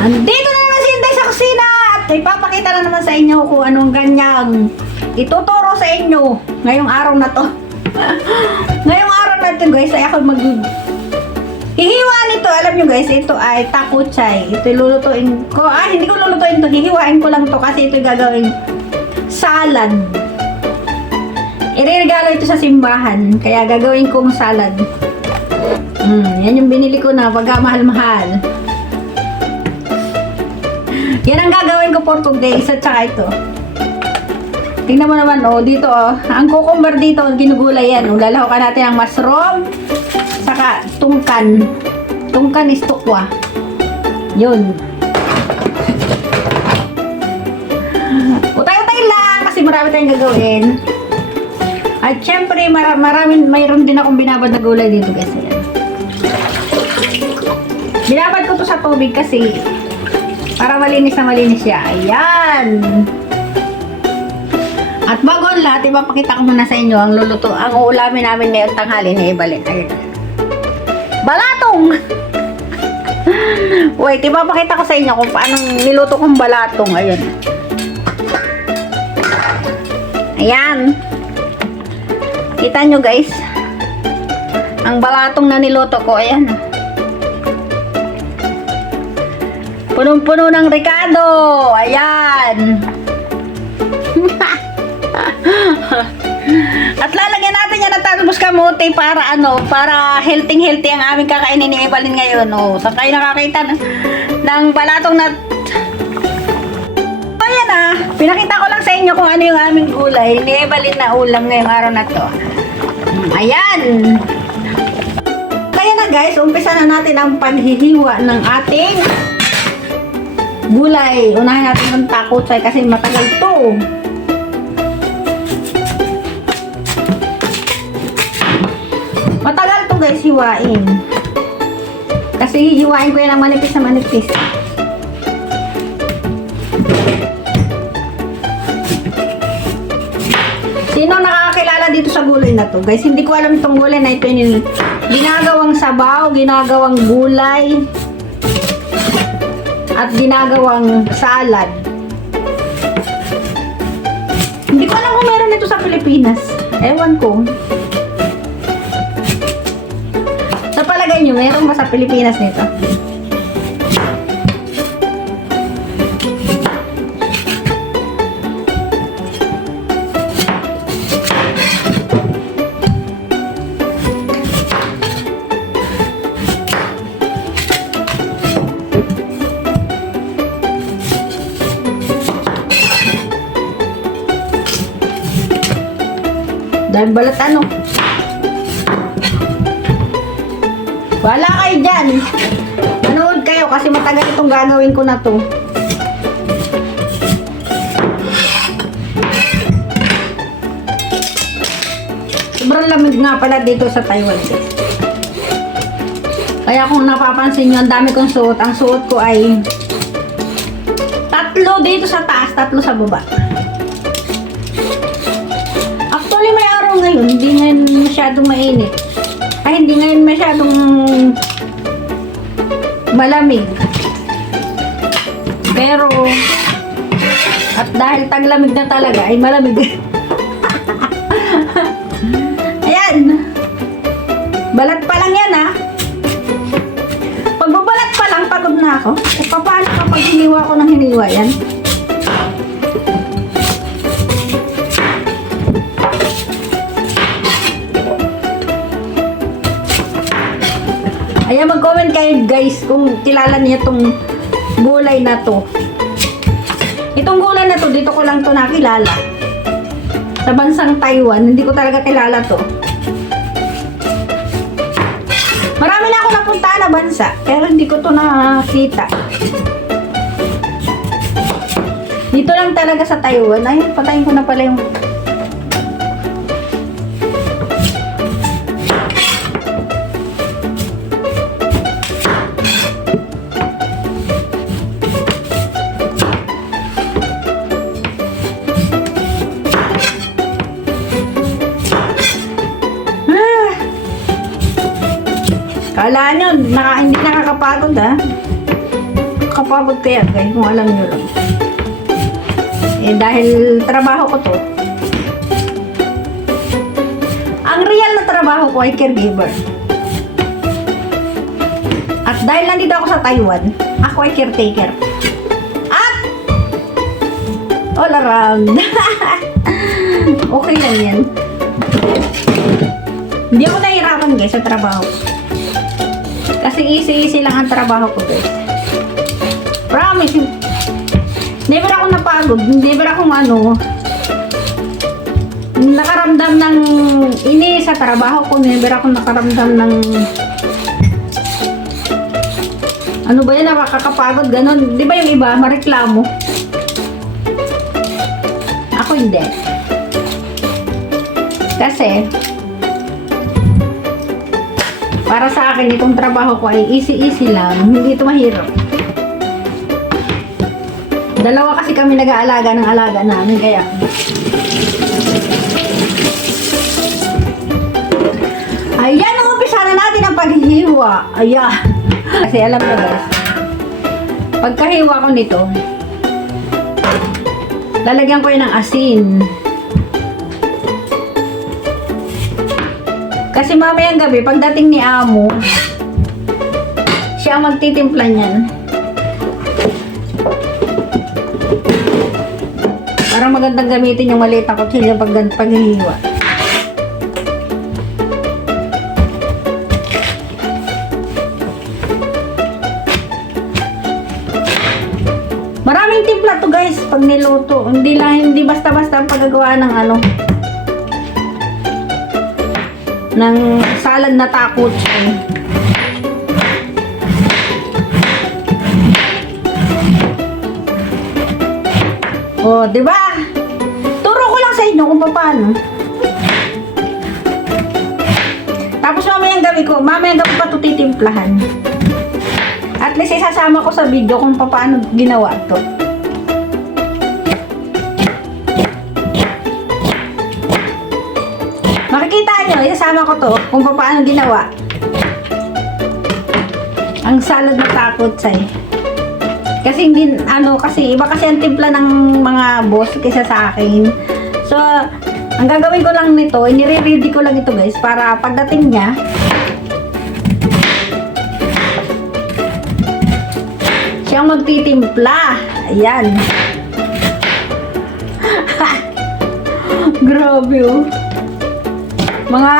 Andito na naman si Inday sa kusina at ipapakita na naman sa inyo kung anong ganyang ituturo sa inyo ngayong araw na to. Ngayong araw na to guys ay ako hihiwa nito. Alam nyo guys, ito ay takuchay. Ito lulutuin ko. Hindi ko lulutuin to. Hihiwain ko lang to kasi ito gagawin salad. Ireregalo ito sa simbahan. Kaya gagawin kong salad. Yan yung binili ko na pagka mahal-mahal. Yan ang gagawin ko for today. At saka ito. Tingnan mo naman, dito, ang cucumber dito, ginugulay yan. Lalaho ka natin ang mushroom, saka tungkan. Tungkan is tukwa. Yun. Utay-utay lang, kasi marami tayong gagawin. At syempre, mayroon din akong binabad na gulay dito, guys. Ayan. Binabad ko to sa tubig kasi para malinis na malinis siya. Ayan. At bago ang lahat, ipapakita ko muna sa inyo ang uulamin namin ngayong tanghali ni Evelyn. Ayan. Balatong! Wait, ipapakita ko sa inyo kung paano niluto kong balatong. Ayan. Ayan. Kita nyo guys. Ang balatong na niluto ko. Ayan. Punong-puno ng Ricardo. Ayan. At lalagyan natin yan ng talbos kamote para para healthy ang aming kakainin ni Evelyn ngayon. Saan kayo nakakita ng balatong na ayan pinakita ko lang sa inyo kung ano yung aming gulay ni Evelyn na ulam ngayong araw na to. Ayan. Kaya na guys, umpisa na natin ang paghihiwa ng ating gulay. Unahin natin ng takuchay kasi matagal to. Matagal to guys hiwain. Kasi hiwain ko yan ng manipis na manipis. Sino nakakakilala dito sa gulay na to? Guys, hindi ko alam itong gulay na ito yung ginagawang sabaw, ginagawang gulay, at ginagawang salad. Hindi ko alam kung meron ito sa Pilipinas. Ewan ko. Sa palagay nyo, meron ba sa Pilipinas nito? Dahil balat wala kayo dyan. Manood kayo kasi matagal itong gagawin ko na to. Sobrang lamig nga pala dito sa Taiwan. Kaya kung napapansin nyo, ang dami kong suot. Ang suot ko ay 3 dito sa taas, 3 sa baba. Actually, may araw ngayon. Hindi ngayon masyadong mainit. Ay, hindi ngayon masyadong malamig. Pero, at dahil taglamig na talaga, ay malamig. Ayan. Balat pa lang yan, Pagbabalat pa lang, pagod na ako. E, paano kapag hiniwa ko ng hiniwa yan? Ayan, mag-comment kayo guys kung kilala niyo itong gulay na to. Itong gulay na to, dito ko lang to nakilala. Sa bansang Taiwan, hindi ko talaga kilala to. Marami na ako napuntahan na bansa, pero hindi ko to nakita. Dito lang talaga sa Taiwan. Ay, patayin ko na pala yung Kala nyo, hindi nakakapagod Nakakapagod kaya guys, kung alam nyo lang. Eh dahil trabaho ko to. Ang real na trabaho ko ay caregiver. At dahil nandito ako sa Taiwan, ako ay caretaker. At all around. Okay lang yan. Hindi ako nahihirapan guys sa trabaho. Kasi easy lang ang trabaho ko guys. Promise. Never ako napagod. Never akong nakaramdam ng ini sa trabaho ko. Never ako nakaramdam ng ano ba yan, nakakapagod, ganon. Di ba yung iba, mareklamo? Ako hindi. Kasi, para sa akin, itong trabaho ko ay easy lang. Hindi ito mahirap. Dalawa kasi kami nag-aalaga ng alaga namin, kaya ayan, umpisa na natin ang paghihiwa. Ayan. Kasi alam mo guys, pagkahiwa ko nito, lalagyan ko yun ng asin. Kasi mamayang gabi, pagdating ni Amo, siya ang magtitimpla niyan. Parang magandang gamitin yung maliit na kutsilyo paghihiwa. Maraming timpla to guys pag niluto. Hindi basta-basta ang paggagawa ng ng salad na takot. Oh, di ba? Turo ko lang sa inyo kung paano. Tapos mamayang gabi pa ito titimplahan. At least isasama ko sa video kung paano ginawa to. Makikita nyo, isasama ko to kung paano ginawa ang salad na takot say. Kasi hindi, kasi iba kasi ang timpla ng mga boss kaysa sa akin. So, ang gagawin ko lang nito, inire-ready ko lang ito guys, para pagdating niya, siyang magtitimpla. Ayan. Grabe oh. Mga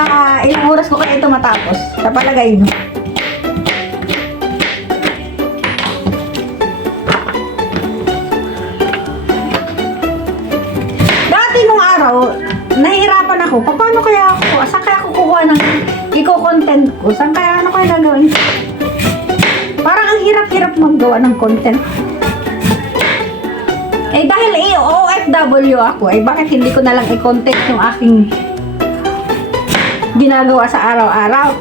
ilang oras ko kaya ito matapos. Sa palagay nyo. Dati nung araw, nahihirapan ako. Paano kaya ako? Saan kaya ako kukuha ng i-content ko? Saan kaya kaya gagawin? Parang ang hirap-hirap maggawa ng content. Eh dahil OFW ako, bakit hindi ko na lang i-content yung aking ginagawa sa araw-araw?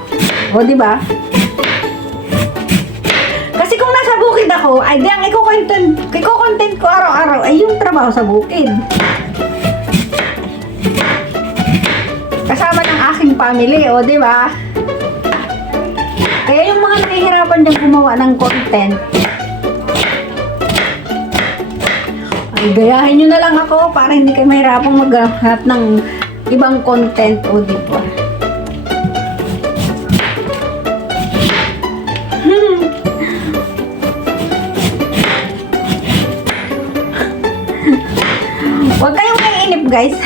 O di ba? Kasi kung nasa bukid ako, di ang i-content ko araw-araw ay yung trabaho sa bukid. Kasama ng aking family, o di ba? Kaya yung mga nahihirapan dyan gumawa ng content, ay gayahin nyo na lang ako para hindi kayo mahirapang maghanap ng ibang content, o diba? Huwag kayong maiinip guys.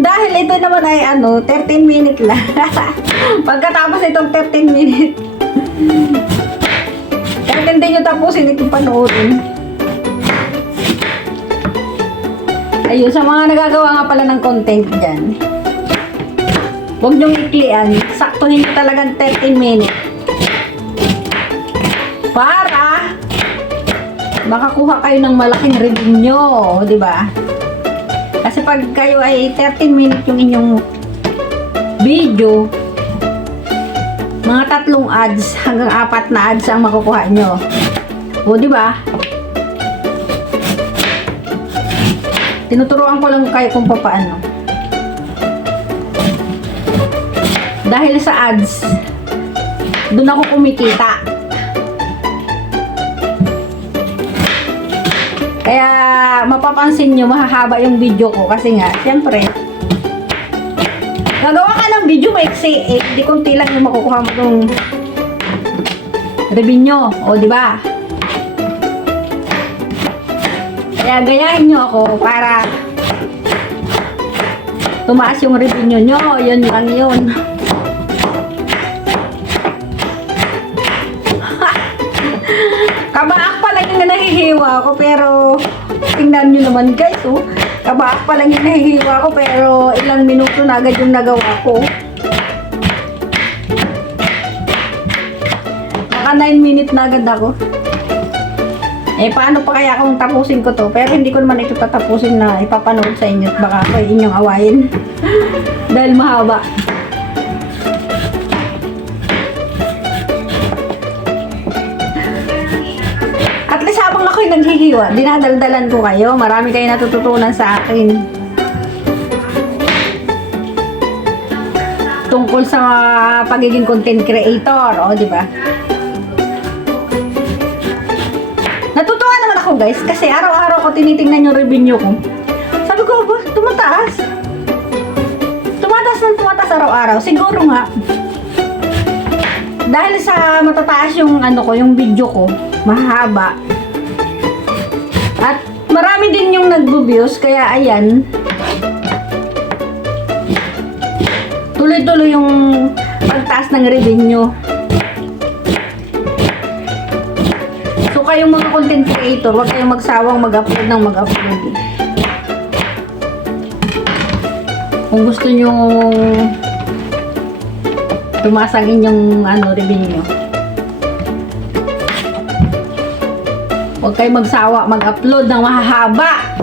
Dahil ito naman ay 13 minutes lang. Pagkatapos itong 13 minutes, kahit hindi nyo tapusin itong panoorin. Ayun, sa mga nagagawa nga pala ng content dyan, huwag nyong iklian, saktuhin nyo talagang 13 minutes para makakuha kayo ng malaking revenue, di ba? Kasi pag kayo ay 13 minutes yung inyong video, mga 3 ads hanggang 4 na ads ang makukuha nyo. O, di ba? Tinuturuan ko lang kayo kung paano. Dahil sa ads, doon ako kumikita. Kaya mapapansin nyo, mahahaba yung video ko. Kasi nga, syempre, gagawa ka ng video maiksi, eh, di kunti lang yung makukuha mo ng revenue. O, di ba? Kaya gayahin nyo ako para tumaas yung revenue nyo. Yun lang yun. Kabaak pa lang yung nahihiwa ko, pero tingnan nyo naman guys, oh. Kabaak pa lang yung nahihiwa ko, pero ilang minuto na agad yung nagawa ko. Naka 9 minutes na agad ako. Eh, paano pa kaya kung tapusin ko to? Pero hindi ko naman ito tatapusin na ipapanood sa inyo at baka ako inyong awayin. Dahil mahaba. At least habang ako'y naghihiwa, dinadaldalan ko kayo. Marami kayo natututunan sa akin. Tungkol sa pagiging content creator. O, di ba? Natutuwa naman ako guys, kasi araw-araw ko tinitingnan yung revenue ko. Sabi ko, ba, tumataas. Tumataas araw-araw. Siguro nga, dahil sa matataas yung ano ko, yung video ko, mahaba. At marami din yung nagbo-views, kaya ayan. Tuloy-tuloy yung pagtaas ng revenue. Kayong mga content creator, huwag kayong magsawang mag-upload ng mag-upload. Kung gusto nyo tumaas ang inyong revenue, huwag kayong magsawa mag-upload ng mahahaba.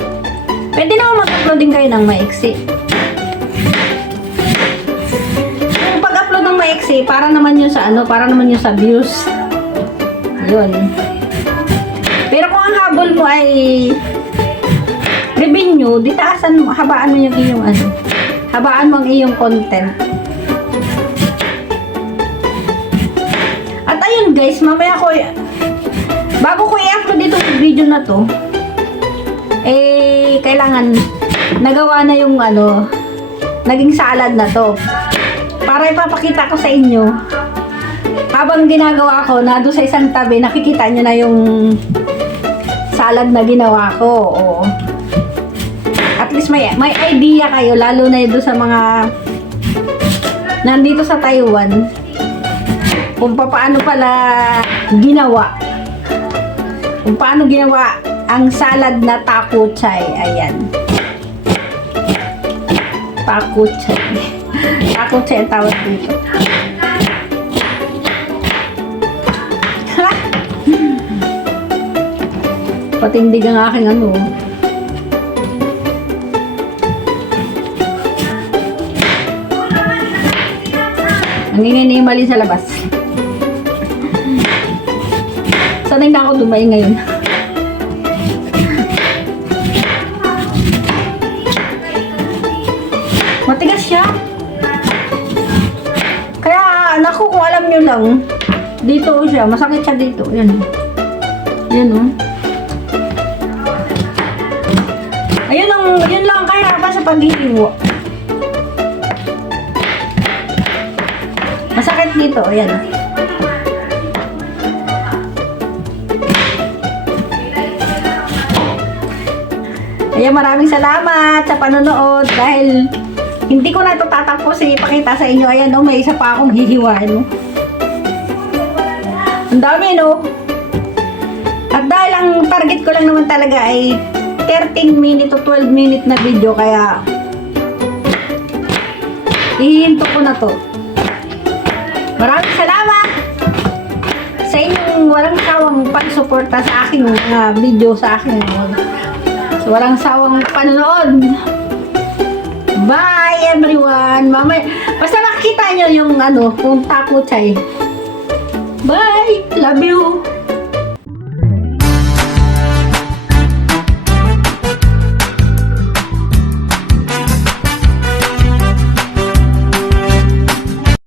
Pwede naman mag-upload din kayo ng maiksi. Kung pag-upload ng maiksi, para naman yun sa para naman yun sa views. Yun. Pero kung ang habol mo ay revenue, di taasan mo, habaan mo yung iyong habaan mo ang iyong content. At ayun guys, mamaya ko, bago ko i-upload itong video na to, eh, kailangan nagawa na yung naging salad na to. Para ipapakita ko sa inyo, habang ginagawa ko, na doon sa isang tabi, nakikita nyo na yung salad na ginawa ko. Oo. At least may idea kayo, lalo na doon sa mga nandito sa Taiwan, kung paano pala ginawa. Kung paano ginawa ang salad na taco chai. Ayan. Taco chai. Taco chai ang tawag dito. Patindig ang aking ang ingay sa labas. Sanay na ako dumaing ngayon. Matigas siya. Kaya, naku, kung alam nyo lang, dito siya, masakit siya dito. Yan. Yan, oh. Yun lang kaya pa sa paghihiwa. Masakit dito, ayan. Kaya maraming salamat sa panonood dahil hindi ko na ito tatapos ipakita sa inyo. Ayan, may isa pa akong hihiwain. Ang dami, no? At dahil ang target ko lang naman talaga ay 13 minute to 12 minute na video, kaya ihinto ko na to. Maraming salamat sa inyong walang sawang pagsuporta sa aking mga video, sa aking walang sawang panonood. Bye everyone. Mamaya, basta makikita nyo yung kung taco chai. Bye. Love you.